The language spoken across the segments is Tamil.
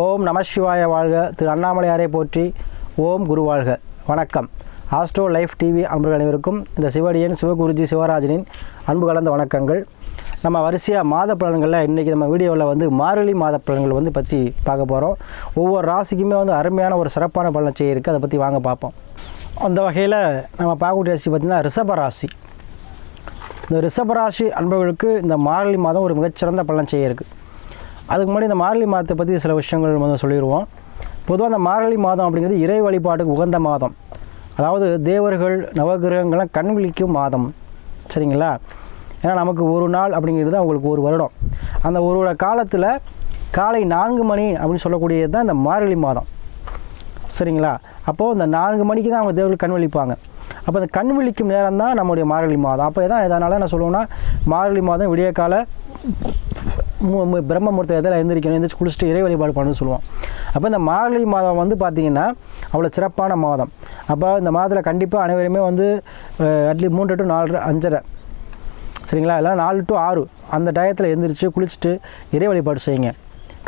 ஓம் நம சிவாய வாழ்க. திரு அண்ணாமலையாரை போற்றி ஓம் குரு வாழ்க. வணக்கம். ஆஸ்ட்ரோ லைஃப் டிவி அன்பர்கள் அனைவருக்கும் இந்த சிவடியன் சிவகுருஜி சிவராஜனின் அன்பு கலந்த வணக்கங்கள். நம்ம வரிசையாக மாத பலன்களில் இன்றைக்கி நம்ம வீடியோவில் வந்து மார்கழி மாத பலன்கள் வந்து பற்றி பார்க்க போகிறோம் ஒவ்வொரு ராசிக்குமே வந்து அருமையான ஒரு சிறப்பான பலன் செய்ய இருக்குது அதை பற்றி வாங்க பார்ப்போம். அந்த வகையில் நம்ம பார்க்கக்கூடிய ராசி பார்த்திங்கன்னா ரிஷப ராசி. இந்த ரிஷபராசி அன்பர்களுக்கு இந்த மார்கழி மாதம் ஒரு மிகச்சிறந்த பலன் செய்ய இருக்குது அதுக்கு முன்னாடி இந்த மார்கழி மாதத்தை பற்றி சில விஷயங்கள் வந்து சொல்லிடுவோம் பொதுவாக இந்த மார்கழி மாதம் அப்படிங்கிறது இறை வழிபாட்டுக்கு உகந்த மாதம். அதாவது தேவர்கள் நவகிரகங்கள்லாம் கண் விழிக்கும் மாதம். சரிங்களா? ஏன்னா நமக்கு ஒரு நாள் அப்படிங்கிறது தான் அவங்களுக்கு ஒரு வருடம். அந்த ஒரு காலத்தில் காலை நான்கு மணி அப்படின்னு சொல்லக்கூடியது தான் இந்த மார்கழி மாதம். சரிங்களா? அப்போது இந்த நான்கு மணிக்கு தான் அவங்க தேவர்கள் கண் விழிப்பாங்க. அப்போ அந்த கண் விழிக்கும் நேரம் தான் நம்முடைய மார்கழி மாதம். அப்போ தான் இதனால் என்ன சொல்லுவோம்னா மார்கழி மாதம் விடிய கால பிரம்ம முகூர்த்த இதில் எழுந்திரிக்கணும் எழுந்திரிச்சு குளிச்சுட்டு இறை வழிபாடு பண்ணணும்னு சொல்லுவோம். அப்போ இந்த மார்கழி மாதம் வந்து பார்த்திங்கன்னா அவ்வளோ சிறப்பான மாதம். அப்போ இந்த மாதத்தில் கண்டிப்பாக அனைவருமே வந்து அட்லீஸ்ட் மூன்று டு நாலு அஞ்சரை. சரிங்களா? இல்லை நாலு டு ஆறு. அந்த டயத்தில் எழுந்திரிச்சு குளிச்சுட்டு இறை வழிபாடு செய்யுங்க.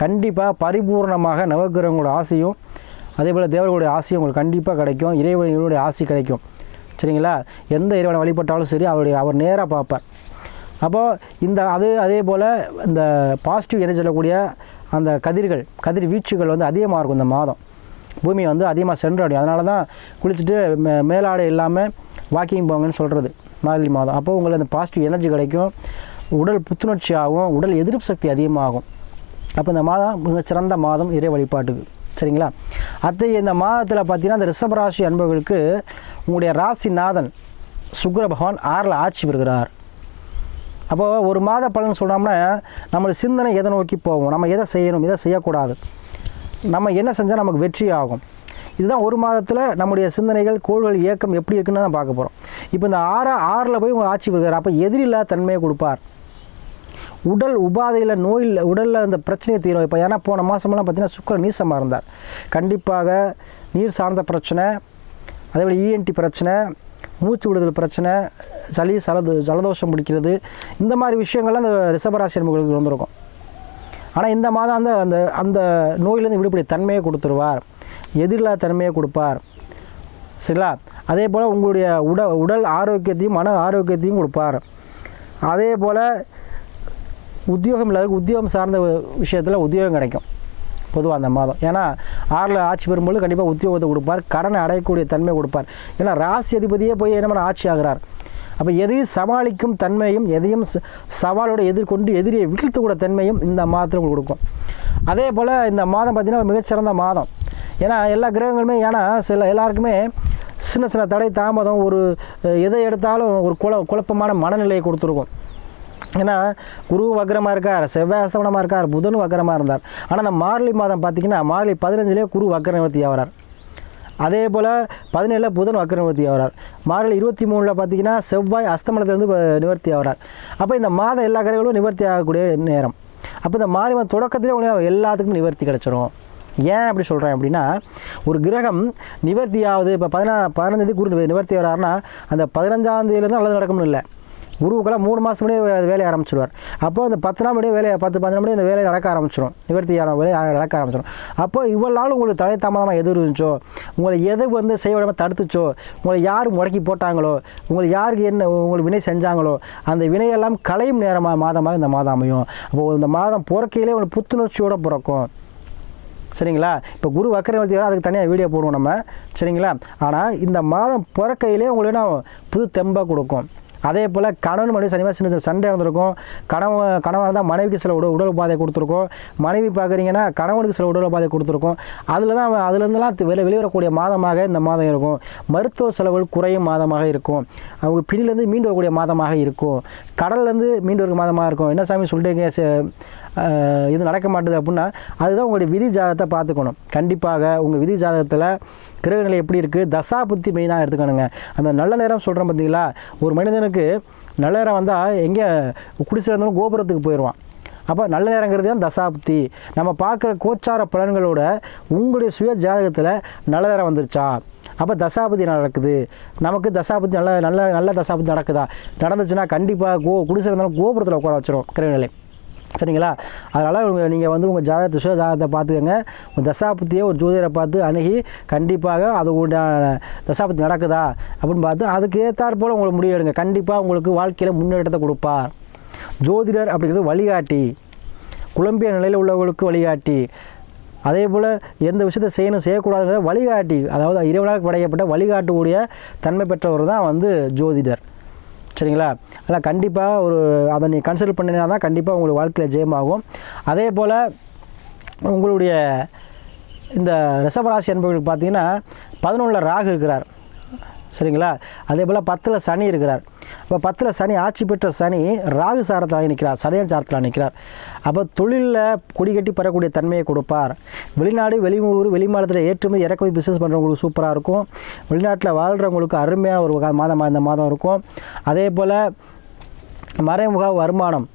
கண்டிப்பாக பரிபூர்ணமாக நவகிரகங்களோட ஆசையும் அதே போல் தேவர்களுடைய ஆசையும் உங்களுக்கு கண்டிப்பாக கிடைக்கும். இறைவனுடைய ஆசை கிடைக்கும். சரிங்களா? எந்த இறைவனை வழிபட்டாலும் சரி அவருடைய அவர் நேராக பார்ப்பார். அப்போது இந்த அது அதே போல் இந்த பாசிட்டிவ் எனர்ஜி சொல்லக்கூடிய அந்த கதிர்கள் கதிர் வீச்சுகள் வந்து அதிகமாக இருக்கும் இந்த மாதம். பூமி வந்து அதிகமாக சென்றடையும் அதனால தான் குளிச்சுட்டு மே மேலாடை இல்லாமல் வாக்கிங் போங்கன்னு சொல்கிறது மார்கழி மாதம். அப்போ உங்களுக்கு அந்த பாசிட்டிவ் எனர்ஜி கிடைக்கும். உடல் புத்துணர்ச்சி ஆகும் உடல் எதிர்ப்பு சக்தி அதிகமாகும். அப்போ இந்த மாதம் மிக சிறந்த மாதம் இறை வழிபாட்டுக்கு. சரிங்களா? அத்தகைய இந்த மாதத்தில் பார்த்தீங்கன்னா இந்த ரிஷபராசி அன்பர்களுக்கு உங்களுடைய ராசிநாதன் சுக்கர பகவான் ஆறில் ஆட்சி பெறுகிறார். அப்போது ஒரு மாத பலன் சொல்கிறோம்னா நம்மளோட சிந்தனை எதை நோக்கி போகும்? நம்ம எதை செய்யணும்? எதை செய்யக்கூடாது? நம்ம என்ன செஞ்சால் நமக்கு வெற்றி ஆகும்? இதுதான் ஒரு மாதத்தில் நம்முடைய சிந்தனைகள் கோள்கள் இயக்கம் எப்படி இருக்குன்னு தான் பார்க்க போகிறோம் இப்போ இந்த ஆறா ஆறில் போய் உங்கள் ஆட்சி பெறுகிறார் அப்போ எதிரில்லா தன்மையை கொடுப்பார். உடல் உபாதையில் நோயில் உடலில் அந்த பிரச்சனையை தீரும். இப்போ ஏன்னா போன மாதமெல்லாம் பார்த்தீங்கன்னா சுக்கர நீசமாக இருந்தார். கண்டிப்பாக நீர் சார்ந்த பிரச்சனை அதேபோல் இஎன்டி பிரச்சனை மூச்சு விடுதல் பிரச்சனை சளி சலது ஜலதோஷம் பிடிக்கிறது இந்த மாதிரி விஷயங்கள்லாம் அந்த ரிஷபராசி அன்பர்களுக்கு வந்திருக்கும். ஆனால் இந்த மாதம் அந்த அந்த அந்த நோயிலேருந்து விடுபடி தன்மையை கொடுத்துருவார். எதிரில்லா தன்மையை கொடுப்பார். சரிங்களா? அதே போல் உங்களுடைய உட உடல் ஆரோக்கியத்தையும் மன ஆரோக்கியத்தையும் கொடுப்பார். அதே போல் உத்தியோகம் இல்லாத உத்தியோகம் சார்ந்த விஷயத்தில் உத்தியோகம் கிடைக்கும். பொதுவாக அந்த மாதம். ஏன்னா ஆறில் ஆட்சி பெறும்போது கண்டிப்பாக உத்தியோகத்தை கொடுப்பார். கடனை அடையக்கூடிய தன்மை கொடுப்பார். ஏன்னா ராசி அதிபதியே போய் என்ன பண்ண ஆட்சி ஆகிறார். அப்போ எதையும் சமாளிக்கும் தன்மையும் எதையும் ச- சவாலோடு எதிர்கொண்டு எதிரியை வீழ்த்தக்கூட தன்மையும் இந்த மாதத்தில் உங்களுக்கு கொடுக்கும். அதே போல் இந்த மாதம் பார்த்திங்கன்னா மிகச்சிறந்த மாதம். ஏன்னா எல்லா கிரகங்களுமே ஏன்னா சில எல்லாருக்குமே சின்ன சின்ன தடை தாமதம் ஒரு எதை எடுத்தாலும் ஒரு குழ குழப்பமான மனநிலையை கொடுத்துருக்கும். ஏன்னா குரு வக்ரமாக இருக்கார் செவ்வாய் அஸ்தமனமாக இருக்கார் புதன் வக்ரமாக இருந்தார். ஆனால் அந்த மார்கழி மாதம் பார்த்தீங்கன்னா மார்கழி பதினஞ்சுலேயே குரு வக்ரவர்த்தி ஆகிறார் அதே போல் பதினேழில் புதன் வக்ரவர்த்தி ஆகிறார் மார்கழி இருபத்தி மூணில் பார்த்தீங்கன்னா செவ்வாய் அஸ்தமனத்திலேருந்து நிவர்த்தி ஆகிறார் அப்போ இந்த மாதம் எல்லா கிரகங்களும் நிவர்த்தி ஆகக்கூடிய நேரம். அப்போ இந்த மாறி மாதம் தொடக்கத்திலே உங்களுக்கு எல்லாத்துக்கும் நிவர்த்தி கிடச்சிரும். ஏன் அப்படி சொல்கிறேன் அப்படின்னா ஒரு கிரகம் நிவர்த்தி ஆகுது இப்போ பதினா பதினஞ்சாந்தேதி குரு நிவர்த்தி வராருன்னா அந்த பதினஞ்சாந்தேதியிலேருந்து நல்லது நடக்கணும்னு இல்லை. குருவுக்கெல்லாம் மூணு மாதம் முன்னாடியே வேலையை ஆரம்பிச்சிடுவார் அப்போ அந்த பத்து நாள் முன்னாடியே வேலையை பத்து பதினஞ்சு மணி இந்த வேலையை நடக்க ஆரம்பிச்சிடும் நிவர்த்தியான வேலையை நடக்க ஆரம்பிச்சிடும் அப்போ இவ்வளோ நாள் உங்களுக்கு தலை தாமதமாக எது இருந்துச்சோ உங்களை எது வந்து செய்ய விடாமல் தடுத்துச்சோ உங்களை யார் முடக்கி போட்டாங்களோ உங்களுக்கு யாருக்கு என்ன உங்களுக்கு வினை செஞ்சாங்களோ அந்த வினையெல்லாம் கலையும் நேரமாக மாதமாக இந்த மாதம் அமையும். அப்போ இந்த மாதம் பிறக்கையிலே உங்களுக்கு புத்துணர்ச்சியோடு பிறக்கும். சரிங்களா? இப்போ குரு வக்கரவர்த்தி வேறு அதுக்கு தனியாக வீடியோ போடுவோம் நம்ம. சரிங்களா? ஆனால் இந்த மாதம் பிறக்கையிலே உங்களுக்கு புது தெம்பாக கொடுக்கும். அதே போல் கணவன் மனைவி சனிமா சின்ன சின்ன சண்டை வந்திருக்கும் கணவன் கணவன் தான் மனைவிக்கு சில உடல் உடல் பாதை கொடுத்துருக்கோம். மனைவி பார்க்குறீங்கன்னா கணவனுக்கு சில உடல் பாதை கொடுத்துருக்கோம். அதில் தான் அவன் அதுலேருந்துலாம் வெளி வெளிவரக்கூடிய மாதமாக இந்த மாதம் இருக்கும். மருத்துவ செலவுகள் குறையும் மாதமாக இருக்கும். அவங்க பிடிலேருந்து மீண்டு வரக்கூடிய மாதமாக இருக்கும். கடல்லேருந்து மீண்டு வர மாதமாக இருக்கும். என்ன சாமி சொல்லிட்டு இது நடக்க மாட்டுது அப்படின்னா அதுதான் உங்களுடைய விதி ஜாதகத்தை பார்த்துக்கணும். கண்டிப்பாக உங்கள் விதி ஜாதகத்தில் கிரகநிலை எப்படி இருக்குது தசா புத்தி மெயினாக எடுத்துக்கணுங்க. அந்த நல்ல நேரம் சொல்கிறோம் பார்த்தீங்களா ஒரு மனிதனுக்கு நல்ல நேரம் வந்தால் எங்கே குடிசை இருந்தாலும் கோபுரத்துக்கு போயிடுவான் அப்போ நல்ல நேரங்கிறது தான் தசாப்தி நம்ம பார்க்குற கோச்சார பலன்களோட உங்களுடைய சுய ஜாதகத்தில் நல்ல நேரம் வந்துருச்சா? அப்போ தசாபதி நடக்குது. நமக்கு தசாபதி நல்ல நல்ல நல்ல தசாபதி நடக்குதா? நடந்துச்சுன்னா கண்டிப்பாக கோ குடிசை இருந்தாலும் கோபுரத்தில் உட்கார வச்சிரும் கிரகநிலை சரிங்களா? அதனால் நீங்கள் வந்து உங்கள் ஜாதகத்தை சுய ஜாதகத்தை பார்த்துக்கோங்க. உங்கள் தசாபுத்தியை ஒரு ஜோதிடரை பார்த்து அணுகி கண்டிப்பாக அது உண்டான தசாபத்தி நடக்குதா அப்படின்னு பார்த்து அதுக்கு ஏற்றாற் போல் உங்களுக்கு முடிவு எடுங்க. கண்டிப்பாக உங்களுக்கு வாழ்க்கையில் முன்னேற்றத்தை கொடுப்பார். ஜோதிடர் அப்படிங்கிறது வழிகாட்டி. குழம்பிய நிலையில் உள்ளவர்களுக்கு வழிகாட்டி. அதே போல் எந்த விஷயத்தை செய்யணும் செய்யக்கூடாதுங்கிறத வழிகாட்டி. அதாவது இறைவனாக படைக்கப்பட்ட வழிகாட்டக்கூடிய தன்மை பெற்றவர் தான் வந்து ஜோதிடர். சரிங்களா? அதனால் கண்டிப்பாக ஒரு அதை நீ கன்சிடர் பண்ணினா தான் கண்டிப்பாக உங்களுக்கு வாழ்க்கையில் ஜெயமாகும் அதே போல் உங்களுடைய இந்த ரிஷபராசி என்பவர்களுக்கு பார்த்தீங்கன்னா பதினொன்றில் ராகு இருக்கிறார். சரிங்களா? அதே போல் பத்தில் சனி இருக்கிறார். அப்போ பத்தில் சனி ஆட்சி பெற்ற சனி ராகு சாரத்தில் நிற்கிறார் சதயம் சாரத்தில் நிற்கிறார். அப்போ தொழிலில் கொடி பெறக்கூடிய தன்மையை கொடுப்பார். வெளிநாடு வெளியூர் வெளிமாநிலத்தில் ஏற்றுமதி இறக்குமதி பிஸ்னஸ் பண்ணுறவங்களுக்கு சூப்பராக இருக்கும். வெளிநாட்டில் வாழ்கிறவங்களுக்கு அருமையாக ஒரு மாதம் இந்த மாதம் இருக்கும். அதே போல் மறைமுக வருமானம்.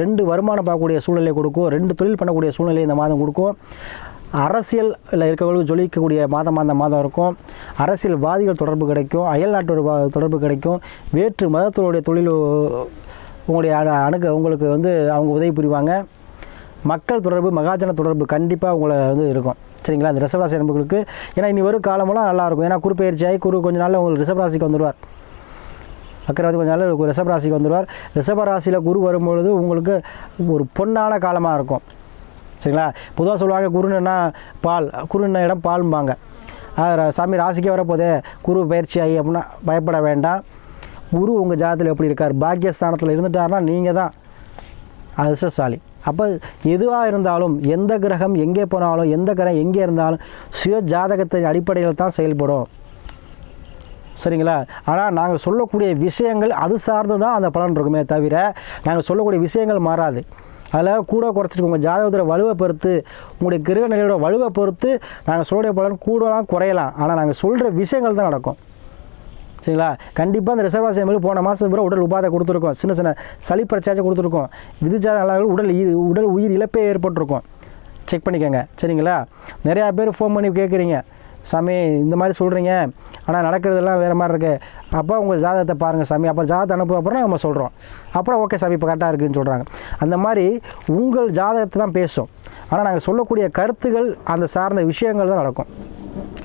ரெண்டு வருமானம் பார்க்கக்கூடிய சூழ்நிலை கொடுக்கும். ரெண்டு தொழில் பண்ணக்கூடிய சூழ்நிலை இந்த மாதம் கொடுக்கும். அரசியலில் இருக்கவங்களுக்கு ஜொலிக்கக்கூடிய மாதம் அந்த மாதம் இருக்கும். அரசியல்வாதிகள் தொடர்பு கிடைக்கும். அயல்நாட்டோட வா- தொடர்பு கிடைக்கும். வேற்று மதத்தினுடைய தொழில் உங்களுடைய அணு அணுக உங்களுக்கு வந்து அவங்க உதவி புரிவாங்க. மக்கள் தொடர்பு மகாஜன தொடர்பு கண்டிப்பாக உங்களை வந்து இருக்கும். சரிங்களா? அந்த ரிசவராசி நண்பர்களுக்கு ஏன்னா இனி வரும் காலமெல்லாம் நல்லாயிருக்கும் ஏன்னா குறுப்பெயர்ச்சியாகி குரு கொஞ்ச நாளில் உங்களுக்கு ரிசவராசிக்கு வந்துடுவார் அக்கறை கொஞ்ச நாள் ரிஷபராசிக்கு வந்துடுவார் ரிஷபராசியில் குரு வரும்பொழுது உங்களுக்கு ஒரு பொன்னான காலமாக இருக்கும். சரிங்களா? பொதுவாக சொல்லுவாங்க குருன்னா பால் குருன்ன இடம் பால்பாங்க சாமி ராசிக்கே வரப்போதே குரு பயிற்சி ஆகி அப்படின்னா பயப்பட வேண்டாம். குரு உங்கள் ஜாதத்தில் எப்படி இருக்கார்? பாக்கியஸ்தானத்தில் இருந்துட்டார்னா நீங்கள் தான் அதிர்ஷ்டசாலி. அப்போ எதுவாக இருந்தாலும் எந்த கிரகம் எங்கே போனாலும் எந்த கிரகம் எங்கே இருந்தாலும் சுய ஜாதகத்தின் அடிப்படையில் தான் செயல்படும். சரிங்களா? ஆனால் நாங்கள் சொல்லக்கூடிய விஷயங்கள் அது சார்ந்து தான் அந்த பலன் இருக்குமே தவிர நாங்கள் சொல்லக்கூடிய விஷயங்கள் மாறாது. அதில் கூட குறைச்சிட்டு உங்கள் ஜாதகத்தோட வலுவை பொறுத்து உங்களுடைய கிரக நிலையோட வலுவை பொறுத்து நாங்கள் சொல்லக்கூடிய பலன் கூடலாம் குறையலாம். ஆனால் நாங்கள் சொல்கிற விஷயங்கள் தான் நடக்கும். சரிங்களா? கண்டிப்பாக இந்த ரிசர்வாசியம் என்பது போன மாதம் பிறகு உடல் உபாதை கொடுத்துருக்கோம். சின்ன சின்ன சளி பிரச்சாச்சும் கொடுத்துருக்கோம். விதிச்சார நலன்கள் உடல் உடல் உயிர் இழப்பே ஏற்பட்டிருக்கும். செக் பண்ணிக்கோங்க. சரிங்களா? நிறையா பேர் ஃபோன் பண்ணி கேட்குறீங்க. சாமி இந்த மாதிரி சொல்கிறீங்க ஆனால் நடக்கிறதெல்லாம் வேறு மாதிரி இருக்குது அப்போ உங்கள் ஜாதகத்தை பாருங்கள் சாமி. அப்போ ஜாதகத்தை அனுப்பு அப்புறம் நம்ம சொல்கிறோம் அப்புறம் ஓகே சாமி இப்போ கரெக்டாக இருக்குன்னு சொல்கிறாங்க அந்த மாதிரி உங்கள் ஜாதகத்தை தான் பேசும். ஆனால் நாங்கள் சொல்லக்கூடிய கருத்துகள் அந்த சார்ந்த விஷயங்கள் தான் நடக்கும்.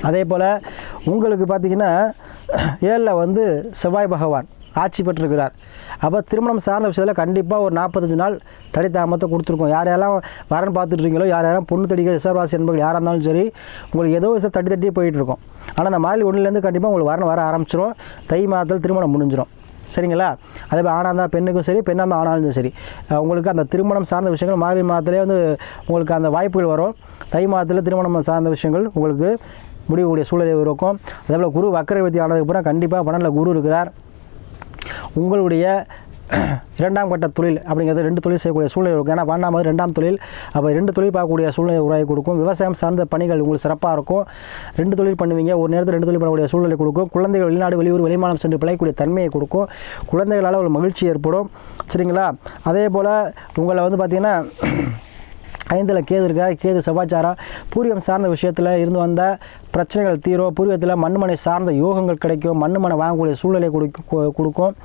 அதே போல் உங்களுக்கு பார்த்திங்கன்னா ஏழில் வந்து செவ்வாய் பகவான். ஆட்சி பெற்றிருக்கிறார். அப்போ திருமணம் சார்ந்த விஷயத்தில் கண்டிப்பாக ஒரு நாற்பத்தஞ்சு நாள் தடை தாமத்தை கொடுத்துருக்கோம். யார் யாரெல்லாம் வரன் பார்த்துட்டு இருக்கீங்களோ யார் யாரும் பொண்ணு தடிக்க ரிசர்வாசி என்பது யாராக இருந்தாலும் சரி உங்களுக்கு ஏதோ விஷயம் தட்டி தட்டி போயிட்டுருக்கோம். ஆனால் அந்த மாதிரி ஒன்றுலேருந்து கண்டிப்பாக உங்களுக்கு வரன் வர ஆரம்பிச்சிடும் தை மாதத்தில் திருமணம் முடிஞ்சிடும் சரிங்களா? அதே மாதிரி ஆணாக இருந்தால் பெண்ணுக்கும் சரி பெண்ணாக இருந்தால் ஆணாலும் சரி. உங்களுக்கு அந்த திருமணம் சார்ந்த விஷயங்கள் மார்கழி மாதத்திலே வந்து உங்களுக்கு அந்த வாய்ப்புகள் வரும். தை மாதத்தில் திருமணம் சார்ந்த விஷயங்கள் உங்களுக்கு முடியக்கூடிய சூழ்நிலை இருக்கும். அதே போல் குரு வக்கரவதி ஆனதுக்கப்புறம் கண்டிப்பாக பன்னெண்டில் குரு இருக்கிறார். உங்களுடைய இரண்டாம் கட்ட தொழில் அப்படிங்கிறது ரெண்டு தொழில் செய்யக்கூடிய சூழ்நிலை இருக்கும் ஏன்னா பன்னெண்டாம் ரெண்டாம் தொழில் அப்போ ரெண்டு தொழில் பார்க்கக்கூடிய சூழ்நிலை உருவாகி கொடுக்கும். விவசாயம் சார்ந்த பணிகள் உங்களுக்கு சிறப்பாக இருக்கும். ரெண்டு தொழில் பண்ணுவீங்க ஒரு நேரத்தில் ரெண்டு தொழில் பண்ணக்கூடிய சூழ்நிலை கொடுக்கும். குழந்தைகள் வெளிநாடு வெளியூர் வெளிமானம் சென்று பிழைக்கூடிய தன்மையை கொடுக்கும். குழந்தைகளால் ஒரு மகிழ்ச்சி ஏற்படும். சரிங்களா? அதே போல் உங்களை வந்து பார்த்திங்கன்னா ஐந்தில் கேது இருக்கா? கேது செவ்வாய்ச்சாரம் பூர்வீகம் சார்ந்த விஷயத்தில் இருந்து வந்த பிரச்சனைகள் தீரும் பூர்வீகத்தில் மண்மனை சார்ந்த யோகங்கள் கிடைக்கும். மண்மனை வாங்கக்கூடிய சூழ்நிலை கொடுக்கும் கொடுக்கும்.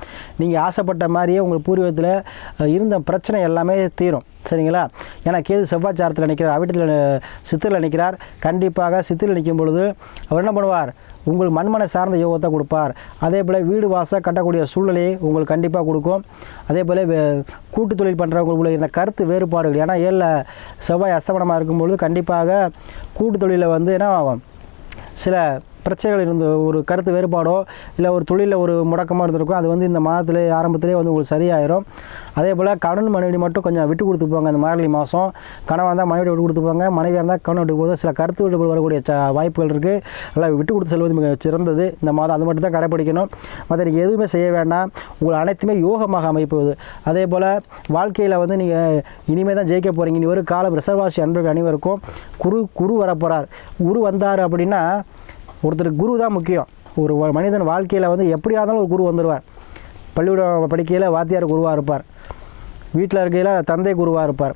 நீங்கள் ஆசைப்பட்ட மாதிரியே உங்கள் பூர்வீகத்தில் இருந்த பிரச்சனை எல்லாமே தீரும். சரிங்களா? ஏன்னா கேது செவ்வாய்ச்சாரத்தில் நிற்கிறார் அவிட்டத்தில் சித்திரில் நிற்கிறார் கண்டிப்பாக சித்திரில் நிற்கும் பொழுது அவர் என்ன பண்ணுவார்? உங்கள் மண்மனை சார்ந்த யோகத்தை கொடுப்பார். அதே போல் வீடு வாச கட்டக்கூடிய சூழ்நிலையை உங்களுக்கு கண்டிப்பாக கொடுக்கும். அதே போல் கூட்டு தொழில் பண்ணுறவங்களுக்கு இந்த கருத்து வேறுபாடுகள். ஏன்னா ஏழில் செவ்வாய் அஸ்தமனமாக இருக்கும்பொழுது கண்டிப்பாக கூட்டு தொழிலில் வந்து என்ன ஆகும் சில பிரச்சனைகள் இருந்து ஒரு கருத்து வேறுபாடோ இல்லை ஒரு தொழிலில் ஒரு முடக்கமாக இருந்திருக்கும் அது வந்து இந்த மாதத்திலே ஆரம்பத்திலே வந்து உங்களுக்கு சரியாயிரும். அதே போல் கடன் மனைவி மட்டும் கொஞ்சம் விட்டு கொடுத்து போங்க. இந்த மார்கழி மாதம் கணவன் இருந்தால் மனைவி விட்டு கொடுத்து போங்க. மனைவியாக இருந்தால் கணவன் விட்டு போது சில கருத்து விட்டு வரக்கூடிய ச வாய்ப்புகள் இருக்குது அதில் விட்டு கொடுத்து செல்வது மிக சிறந்தது. இந்த மாதம் அது மட்டும் தான் கடைப்பிடிக்கணும் மற்ற நீங்கள் எதுவுமே செய்ய வேண்டாம். உங்கள் அனைத்துமே யோகமாக அமைப்பது. அதே போல் வாழ்க்கையில் வந்து நீங்கள் இனிமேல் தான் ஜெயிக்க போகிறீங்க இனி ஒரு காலம் ரிசர்வாசி அன்பர்கள் அனைவருக்கும் குரு குரு வரப்போகிறார் குரு வந்தார் அப்படின்னா ஒருத்தருக்கு குரு தான் முக்கியம். ஒரு மனிதன் வாழ்க்கையில் வந்து எப்படியா இருந்தாலும் ஒரு குரு வந்துடுவார் பள்ளிக்கூடம் படிக்கையில் வாத்தியார் குருவாக இருப்பார். வீட்டில் இருக்கையில் தந்தை குருவாக இருப்பார்.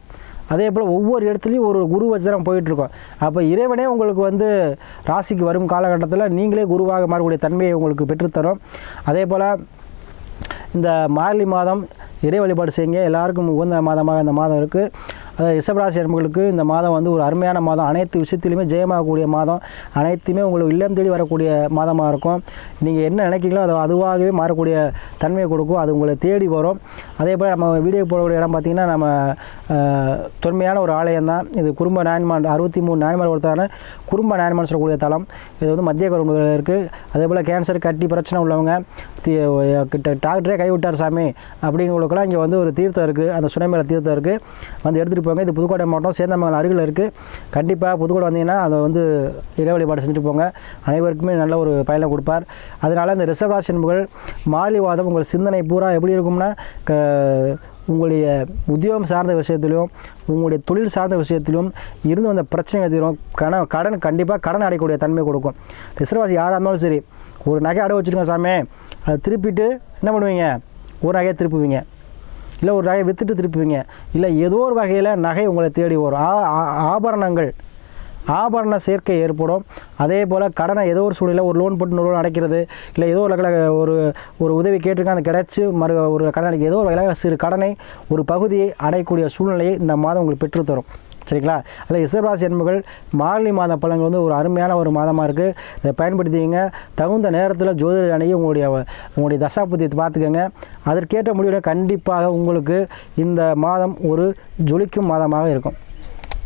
அதே போல் ஒவ்வொரு இடத்துலையும் ஒரு குரு வச்சு தான் போயிட்டுருக்கோம். அப்போ இறைவனே உங்களுக்கு வந்து ராசிக்கு வரும் காலகட்டத்தில் நீங்களே குருவாக மாறக்கூடிய தன்மையை உங்களுக்கு பெற்றுத்தரும். அதே போல் இந்த மார்கழி மாதம் இறை வழிபாடு செய்யுங்க. எல்லாருக்கும் உகந்த மாதமாக இந்த மாதம் இருக்குது அதாவது ரிஷபராசி அன்பர்களுக்கு இந்த மாதம் வந்து ஒரு அருமையான மாதம். அனைத்து விஷயத்திலுமே ஜெயமாகக்கூடிய மாதம். அனைத்துமே உங்களுக்கு இல்லம் தேடி வரக்கூடிய மாதமாக இருக்கும். நீங்கள் என்ன நினைக்கிறீங்களோ அது அதுவாகவே மாறக்கூடிய தன்மையை கொடுக்கும். அது உங்களை தேடி வரும். அதே போல் நம்ம வீடியோ போடக்கூடிய இடம் பார்த்திங்கன்னா நம்ம தொன்மையான ஒரு ஆலயம் தான். இது குடும்ப நாயன்மான் அறுபத்தி மூணு நாயன்மார் ஒருத்தரான குடும்ப நாயன்மான் சொல்லக்கூடிய தலம். இது வந்து மத்திய குடும்பத்தில் இருக்குது அதே போல் கேன்சர் கட்டி பிரச்சனை உள்ளவங்க கிட்ட டாக்டரே கைவிட்டார் சாமி அப்படிங்கிறவங்களுக்குலாம் இங்கே வந்து ஒரு தீர்த்தம் இருக்குது அந்த சுனைமேல தீர்த்தம் இருக்குது வந்து எடுத்துகிட்டு போங்க. இது புதுக்கோட்டை மாவட்டம் சேந்தமங்கலம் அருகில் இருக்குது கண்டிப்பாக புதுக்கோட்டை வந்தீங்கன்னா அதை வந்து இறை வழிபாடு செஞ்சுட்டு போங்க. அனைவருக்குமே நல்ல ஒரு பயனை கொடுப்பார். அதனால் இந்த ரிசர்வாசி என்பர்கள் மாலிவாதம் உங்கள் சிந்தனை பூரா எப்படி இருக்கும்னா க- உங்களுடைய உத்தியோகம் சார்ந்த விஷயத்திலும் உங்களுடைய தொழில் சார்ந்த விஷயத்திலும் இருந்து வந்த பிரச்சனைகள் தீரும். கடன் கடன் கண்டிப்பாக கடன் அடையக்கூடிய தன்மை கொடுக்கும். ரிசர்வாசி யாராக இருந்தாலும் சரி ஒரு நகை அடை வச்சுருங்க சாமி. அதை திருப்பிட்டு என்ன பண்ணுவீங்க? ஒரு நகையை திருப்புவீங்க. இல்லை ஒரு நகையை விற்றுட்டு திருப்புவீங்க. இல்லை ஏதோ ஒரு வகையில் நகை உங்களை தேடி வரும். ஆ- ஆ- ஆபரணங்கள். ஆபரண சேர்க்கை ஏற்படும். அதே போல் கடனை ஏதோ ஒரு சூழ்நிலை ஒரு லோன் போட்டு லோன் அடைக்கிறது. இல்லை ஏதோ ஒரு ஒரு ஒரு உதவி கேட்டிருக்காங்க அது கிடச்சி மறு ஒரு கடன் அடைக்க ஏதோ ஒரு வகையில் சிறு கடனை ஒரு பகுதியை அடையக்கூடிய சூழ்நிலையை இந்த மாதம் உங்களுக்கு பெற்றுத்தரும். சரிங்களா? அதில் இசைராசி என்பர்கள் மார்கழி மாத பழங்கள் வந்து ஒரு அருமையான ஒரு மாதமாக இருக்குது இதை பயன்படுத்திங்க தகுந்த நேரத்தில் ஜோதிட அணுகி உங்களுடைய உங்களுடைய தசாபுத்தியத்தை பார்த்துக்கோங்க. அதற்கேற்ற முடிவுடைய கண்டிப்பாக உங்களுக்கு இந்த மாதம் ஒரு ஜொலிக்கும் மாதமாக இருக்கும்.